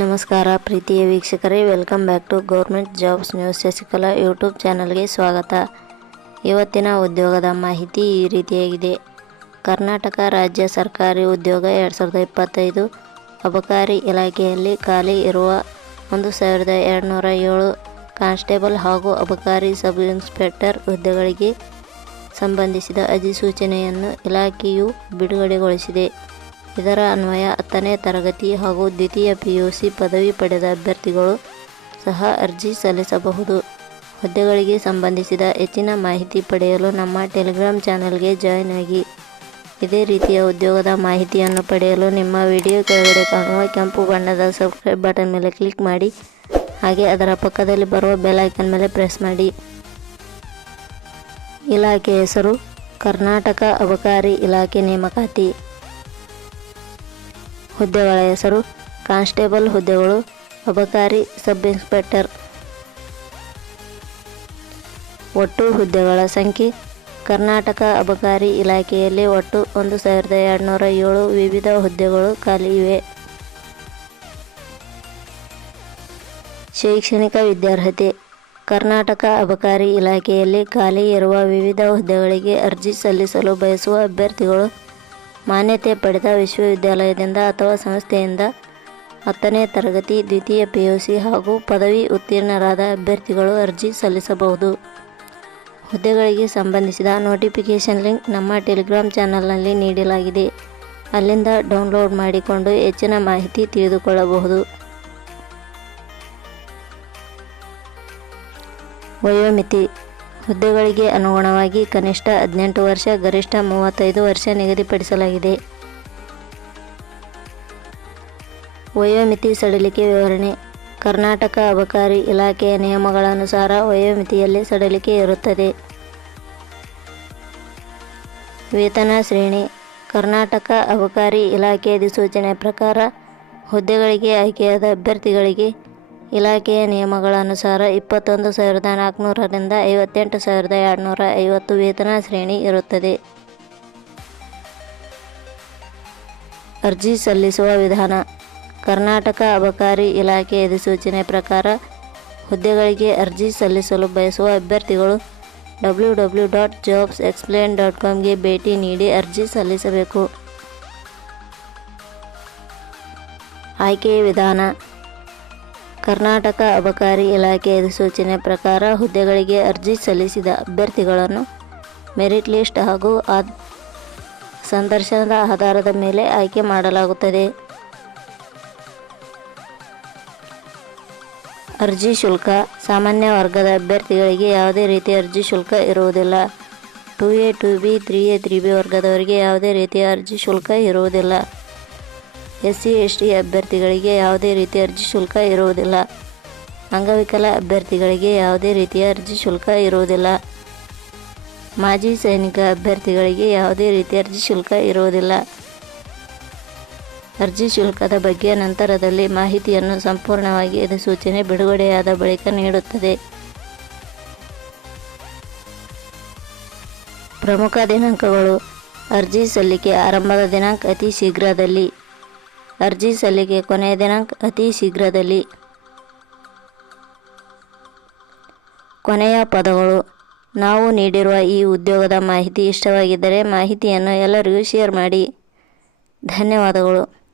ನಮಸ್ಕಾರ ಪ್ರೀತಿಯ ವೀಕ್ಷಕರೇ welcome back to government jobs news Shashikala YouTube ಚಾನಲ್ಗೆ ಸ್ವಾಗತ. ಇವತ್ತಿನ ಉದ್ಯೋಗದ ಮಾಹಿತಿ ಈ ರೀತಿಯಾಗಿದೆ. ಕರ್ನಾಟಕ ರಾಜ್ಯ ಸರ್ಕಾರಿ ಉದ್ಯೋಗ ಎರಡು ಸಾವಿರದ ಇಪ್ಪತ್ತೈದು ಅಬಕಾರಿ ಇಲಾಖೆಯಲ್ಲಿ ಖಾಲಿ ಇರುವ ಒಂದು ಸಾವಿರದ ಎರಡುನೂರ ಏಳು ಕಾನ್ಸ್ಟೇಬಲ್ ಹಾಗೂ ಅಬಕಾರಿ ಸಬ್ ಇನ್ಸ್ಪೆಕ್ಟರ್ ಹುದ್ದೆಗಳಿಗೆ ಸಂಬಂಧಿಸಿದ ಅಧಿಸೂಚನೆಯನ್ನು ಇಲಾಖೆಯು ಬಿಡುಗಡೆಗೊಳಿಸಿದೆ. ಇದರ ಅನ್ವಯ ಹತ್ತನೇ ತರಗತಿ ಹಾಗೂ ದ್ವಿತೀಯ ಪಿಯುಸಿ ಪದವಿ ಪಡೆದ ಅಭ್ಯರ್ಥಿಗಳು ಸಹ ಅರ್ಜಿ ಸಲ್ಲಿಸಬಹುದು. ಹುದ್ದೆಗಳಿಗೆ ಸಂಬಂಧಿಸಿದ ಹೆಚ್ಚಿನ ಮಾಹಿತಿ ಪಡೆಯಲು ನಮ್ಮ ಟೆಲಿಗ್ರಾಮ್ ಚಾನಲ್ಗೆ ಜಾಯ್ನ್ ಆಗಿ. ಇದೇ ರೀತಿಯ ಉದ್ಯೋಗದ ಮಾಹಿತಿಯನ್ನು ಪಡೆಯಲು ನಿಮ್ಮ ವಿಡಿಯೋ ಕೆಳಗಡೆ ಕಾಣುವ ಕೆಂಪು ಬಣ್ಣದ ಸಬ್ಸ್ಕ್ರೈಬ್ ಬಟನ್ ಮೇಲೆ ಕ್ಲಿಕ್ ಮಾಡಿ. ಹಾಗೆ ಅದರ ಪಕ್ಕದಲ್ಲಿ ಬರುವ ಬೆಲ್ ಮೇಲೆ ಪ್ರೆಸ್ ಮಾಡಿ. ಇಲಾಖೆ ಹೆಸರು, ಕರ್ನಾಟಕ ಅಬಕಾರಿ ಇಲಾಖೆ ನೇಮಕಾತಿ. ಹುದ್ದೆಗಳ ಹೆಸರು, ಕಾನ್ಸ್ಟೇಬಲ್ ಹುದ್ದೆಗಳು, ಅಬಕಾರಿ ಸಬ್ ಇನ್ಸ್ಪೆಕ್ಟರ್ ಒಟ್ಟು ಹುದ್ದೆಗಳ ಸಂಖ್ಯೆ, ಕರ್ನಾಟಕ ಅಬಕಾರಿ ಇಲಾಖೆಯಲ್ಲಿ ಒಟ್ಟು ಒಂದು ಸಾವಿರದ ಎರಡುನೂರ ಏಳು ವಿವಿಧ ಹುದ್ದೆಗಳು ಖಾಲಿ ಇವೆ. ಶೈಕ್ಷಣಿಕ ವಿದ್ಯಾರ್ಹತೆ, ಕರ್ನಾಟಕ ಅಬಕಾರಿ ಇಲಾಖೆಯಲ್ಲಿ ಖಾಲಿ ಇರುವ ವಿವಿಧ ಹುದ್ದೆಗಳಿಗೆ ಅರ್ಜಿ ಸಲ್ಲಿಸಲು ಬಯಸುವ ಅಭ್ಯರ್ಥಿಗಳು ಮಾನ್ಯತೆ ಪಡೆದ ವಿಶ್ವವಿದ್ಯಾಲಯದಿಂದ ಅಥವಾ ಸಂಸ್ಥೆಯಿಂದ ಹತ್ತನೇ ತರಗತಿ, ದ್ವಿತೀಯ ಪಿಯುಸಿ ಹಾಗೂ ಪದವಿ ಉತ್ತೀರ್ಣರಾದ ಅಭ್ಯರ್ಥಿಗಳು ಅರ್ಜಿ ಸಲ್ಲಿಸಬಹುದು. ಹುದ್ದೆಗಳಿಗೆ ಸಂಬಂಧಿಸಿದ ನೋಟಿಫಿಕೇಷನ್ ಲಿಂಕ್ ನಮ್ಮ ಟೆಲಿಗ್ರಾಮ್ ಚಾನಲ್ನಲ್ಲಿ ನೀಡಲಾಗಿದೆ. ಅಲ್ಲಿಂದ ಡೌನ್ಲೋಡ್ ಮಾಡಿಕೊಂಡು ಹೆಚ್ಚಿನ ಮಾಹಿತಿ ತಿಳಿದುಕೊಳ್ಳಬಹುದು. ವಯೋಮಿತಿ ಹುದ್ದೆಗಳಿಗೆ ಅನುಗುಣವಾಗಿ ಕನಿಷ್ಠ ಹದಿನೆಂಟು ವರ್ಷ, ಗರಿಷ್ಠ ಮೂವತ್ತೈದು ವರ್ಷ ನಿಗದಿಪಡಿಸಲಾಗಿದೆ. ವಯೋಮಿತಿ ಸಡಿಲಿಕೆ ವಿವರಣೆ. ಕರ್ನಾಟಕ ಅಬಕಾರಿ ಇಲಾಖೆಯ ನಿಯಮಗಳ ಅನುಸಾರ ವಯೋಮಿತಿಯಲ್ಲಿ ಸಡಿಲಿಕೆ ಇರುತ್ತದೆ. ವೇತನ ಶ್ರೇಣಿ. ಕರ್ನಾಟಕ ಅಬಕಾರಿ ಇಲಾಖೆ ಅಧಿಸೂಚನೆ ಪ್ರಕಾರ ಹುದ್ದೆಗಳಿಗೆ ಆಯ್ಕೆಯಾದ ಅಭ್ಯರ್ಥಿಗಳಿಗೆ ಇಲಾಖೆಯ ನಿಯಮಗಳ ಅನುಸಾರ ಇಪ್ಪತ್ತೊಂದು ಸಾವಿರದ ನಾಲ್ಕುನೂರರಿಂದ ಐವತ್ತೆಂಟು ಸಾವಿರದ ಎರಡುನೂರ ಐವತ್ತು ವೇತನ ಶ್ರೇಣಿ ಇರುತ್ತದೆ. ಅರ್ಜಿ ಸಲ್ಲಿಸುವ ವಿಧಾನ. ಕರ್ನಾಟಕ ಅಬಕಾರಿ ಇಲಾಖೆ ಅಧಿಸೂಚನೆ ಪ್ರಕಾರ ಹುದ್ದೆಗಳಿಗೆ ಅರ್ಜಿ ಸಲ್ಲಿಸಲು ಬಯಸುವ ಅಭ್ಯರ್ಥಿಗಳು W W dot jobs explain dot ಕಾಮ್ಗೆ ಭೇಟಿ ನೀಡಿ ಅರ್ಜಿ ಸಲ್ಲಿಸಬೇಕು. ಆಯ್ಕೆಯ ವಿಧಾನ. ಕರ್ನಾಟಕ ಅಬಕಾರಿ ಇಲಾಖೆ ಅಧಿಸೂಚನೆ ಪ್ರಕಾರ ಹುದ್ದೆಗಳಿಗೆ ಅರ್ಜಿ ಸಲ್ಲಿಸಿದ ಅಭ್ಯರ್ಥಿಗಳನ್ನು ಮೆರಿಟ್ ಲಿಸ್ಟ್ ಹಾಗೂ ಆದ್ ಸಂದರ್ಶನದ ಆಧಾರದ ಮೇಲೆ ಆಯ್ಕೆ ಮಾಡಲಾಗುತ್ತದೆ. ಅರ್ಜಿ ಶುಲ್ಕ, ಸಾಮಾನ್ಯ ವರ್ಗದ ಅಭ್ಯರ್ಥಿಗಳಿಗೆ ಯಾವುದೇ ರೀತಿಯ ಅರ್ಜಿ ಶುಲ್ಕ ಇರುವುದಿಲ್ಲ. Two A, two B, three A, three B ವರ್ಗದವರಿಗೆ ಯಾವುದೇ ರೀತಿಯ ಅರ್ಜಿ ಶುಲ್ಕ ಇರುವುದಿಲ್ಲ. ಎಸ್ ಸಿ ಎಸ್ ಟಿ ಅಭ್ಯರ್ಥಿಗಳಿಗೆ ಯಾವುದೇ ರೀತಿಯ ಅರ್ಜಿ ಶುಲ್ಕ ಇರುವುದಿಲ್ಲ. ಅಂಗವಿಕಲ ಅಭ್ಯರ್ಥಿಗಳಿಗೆ ಯಾವುದೇ ರೀತಿಯ ಅರ್ಜಿ ಶುಲ್ಕ ಇರುವುದಿಲ್ಲ. ಮಾಜಿ ಸೈನಿಕ ಅಭ್ಯರ್ಥಿಗಳಿಗೆ ಯಾವುದೇ ರೀತಿಯ ಅರ್ಜಿ ಶುಲ್ಕ ಇರುವುದಿಲ್ಲ. ಅರ್ಜಿ ಶುಲ್ಕದ ಬಗ್ಗೆ ನಂತರದಲ್ಲಿ ಮಾಹಿತಿಯನ್ನು ಸಂಪೂರ್ಣವಾಗಿ ಅಧಿಸೂಚನೆ ಬಿಡುಗಡೆಯಾದ ಬಳಿಕ ನೀಡುತ್ತದೆ. ಪ್ರಮುಖ ದಿನಾಂಕಗಳು. ಅರ್ಜಿ ಸಲ್ಲಿಕೆ ಆರಂಭದ ದಿನಾಂಕ ಅತಿ ಶೀಘ್ರದಲ್ಲಿ. ಅರ್ಜಿ ಸಲ್ಲಿಕೆ ಕೊನೆಯ ದಿನಾಂಕ ಅತಿ ಶೀಘ್ರದಲ್ಲಿ. ಕೊನೆಯ ಪದಗಳು. ನಾವು ನೀಡಿರುವ ಈ ಉದ್ಯೋಗದ ಮಾಹಿತಿ ಇಷ್ಟವಾಗಿದ್ದರೆ ಮಾಹಿತಿಯನ್ನು ಎಲ್ಲರಿಗೂ ಶೇರ್ ಮಾಡಿ. ಧನ್ಯವಾದಗಳು.